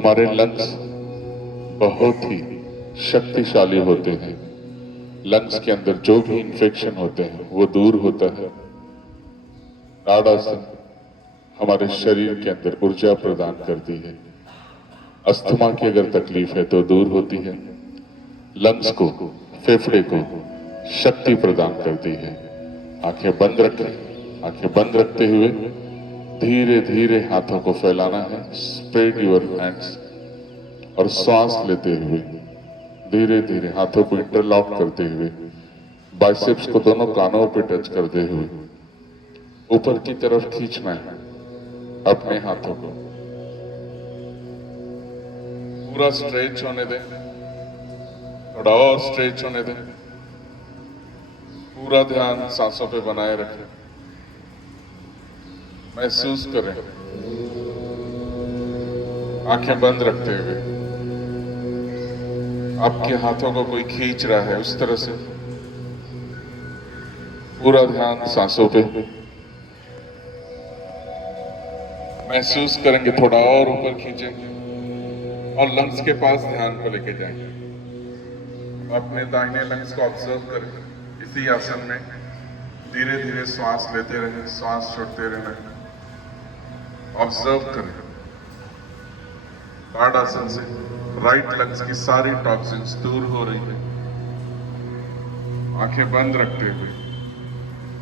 हमारे लंग्स बहुत ही शक्तिशाली होते हैं। लंग्स के अंदर जो भी इंफेक्शन होते हैं वो दूर होता है। ताड़ासन हमारे शरीर के अंदर ऊर्जा प्रदान करती है। अस्थमा की अगर तकलीफ है तो दूर होती है। लंग्स को, फेफड़े को शक्ति प्रदान करती है। आंखें बंद रखें। आंखें बंद रखते हुए धीरे धीरे हाथों को फैलाना है। स्प्रेड योर हैंड्स और श्वास लेते हुए धीरे धीरे हाथों को इंटरलॉक करते हुए बाइसेप्स को दोनों कानों पे टच करते हुए ऊपर की तरफ खींचना है अपने हाथों को। पूरा स्ट्रेच होने दें, थोड़ा और स्ट्रेच होने दें। पूरा ध्यान सांसों पे बनाए रखें। महसूस करें, आंखें बंद रखते हुए आपके हाथों को कोई खींच रहा है उस तरह से। पूरा ध्यान सांसों पे। महसूस करेंगे, थोड़ा और ऊपर खींचें और लंग्स के पास ध्यान को लेके जाएंगे। अपने दाहिने लंग्स को ऑब्जर्व करें। इसी आसन में धीरे धीरे श्वास लेते रहें, श्वास छोड़ते रहें। ऑब्जर्व करें। ताड़ासन से राइट लंग्स की सारी टॉक्सिन्स दूर हो रही है। आंखें बंद रखते हुए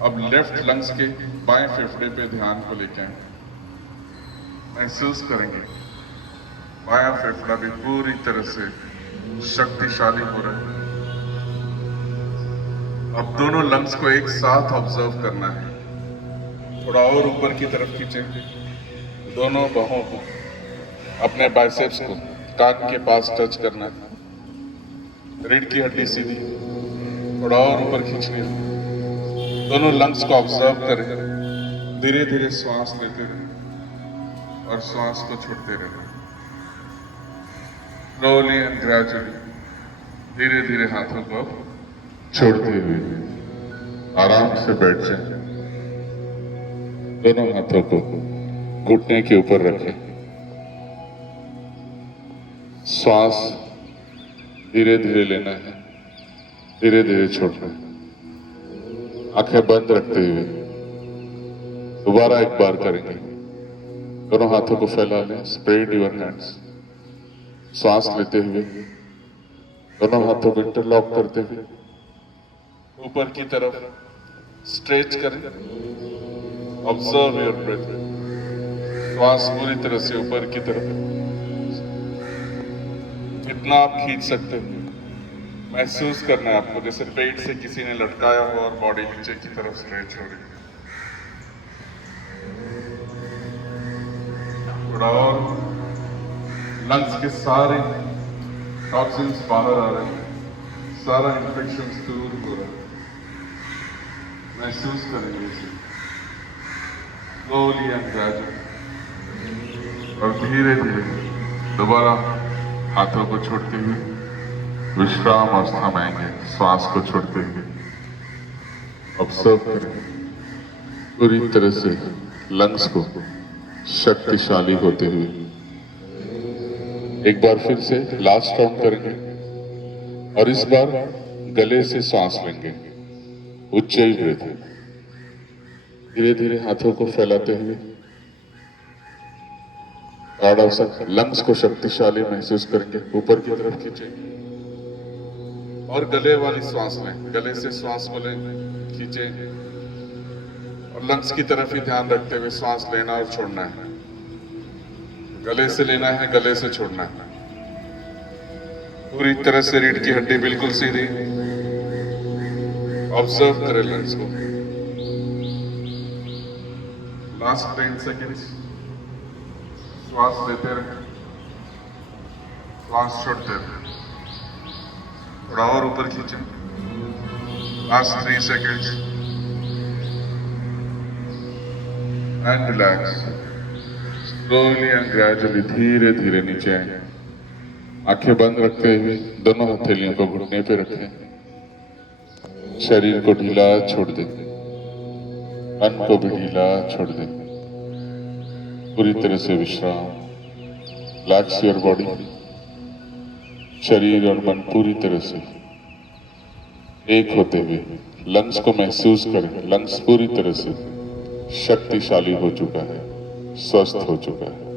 अब लेफ्ट लंग्स के बाएं फेफड़े पे ध्यान को लेके आए। महसूस करेंगे बायां फेफड़ा भी पूरी तरह से शक्तिशाली हो रहा है। अब दोनों लंग्स को एक साथ ऑब्जर्व करना है। थोड़ा और ऊपर की तरफ खींचें। दोनों बाहों को, अपने बाइसेप्स को कान के पास टच करना है। रीढ़ की हड्डी सीधी, थोड़ा और ऊपर खींचनी है। दोनों लंग्स को ऑब्जर्व करें। धीरे धीरे श्वास लेते रहें और श्वास को छोड़ते रहें। स्लोली एंड ग्रेजुअली धीरे धीरे हाथों को छोड़ते हुए आराम से बैठ जाएं। दोनों हाथों को घुटने के ऊपर रखें। श्वास धीरे धीरे लेना है, धीरे धीरे छोड़ना है। आंखें बंद रखते हुए दोबारा एक बार करेंगे। दोनों हाथों को फैला लें। Spread your hands. श्वास लेते हुए दोनों हाथों को इंटरलॉक करते हुए ऊपर की तरफ स्ट्रेच करें। Observe your breath. श्वास पूरी तरह से ऊपर की तरफ, जितना आप खींच सकते हैं। महसूस करना है आपको जैसे पेट से किसी ने लटकाया हो और बॉडी नीचे की तरफ स्ट्रेच हो रही है। थोड़ा और। लंग्स के सारे टॉक्सिन्स बाहर आ रहे हैं, सारा इंफेक्शन दूर हो रहा है। महसूस करेंगे इसे स्लोली एंड ग्रेजुअली और धीरे धीरे दोबारा हाथों को छोड़ते हुए विश्राम अवस्था में आएंगे। श्वास को छोड़ते हुए ऑब्जर्व करें पूरी तरह से लंग्स को शक्तिशाली होते हुए। एक बार फिर से लास्ट राउंड करेंगे और इस बार गले से सांस लेंगे। उच्चाई ब्रेथ। धीरे धीरे हाथों को फैलाते हुए ताड़ासन लंग्स को शक्तिशाली महसूस करेंगे। ऊपर की तरफ खींचेंगे और गले वाली सांस लें। गले से सांस को लें, खींचें और लंग्स की तरफ ही ध्यान रखते हुए सांस लेना और छोड़ना है। गले से लेना है, गले से छोड़ना है। पूरी तरह से रीढ़ की हड्डी बिल्कुल सीधी। ऑब्जर्व करें लंग्स को। Last 10 seconds. श्वास लेते रहें, श्वास छोड़ते रहें। थोड़ा और ऊपर खींचें। Last 3 seconds and relax. Slowly and gradually धीरे धीरे नीचे आए। आंखें बंद रखते हुए दोनों हथेलियों को घुटने पे रखें। शरीर को ढीला छोड़ दें, मन को भी ढीला छोड़ दें। पूरी तरह से विश्राम। Relax your body. शरीर और मन पूरी तरह से एक होते हुए लंग्स को महसूस करें। लंग्स पूरी तरह से शक्तिशाली हो चुका है, स्वस्थ हो चुका है।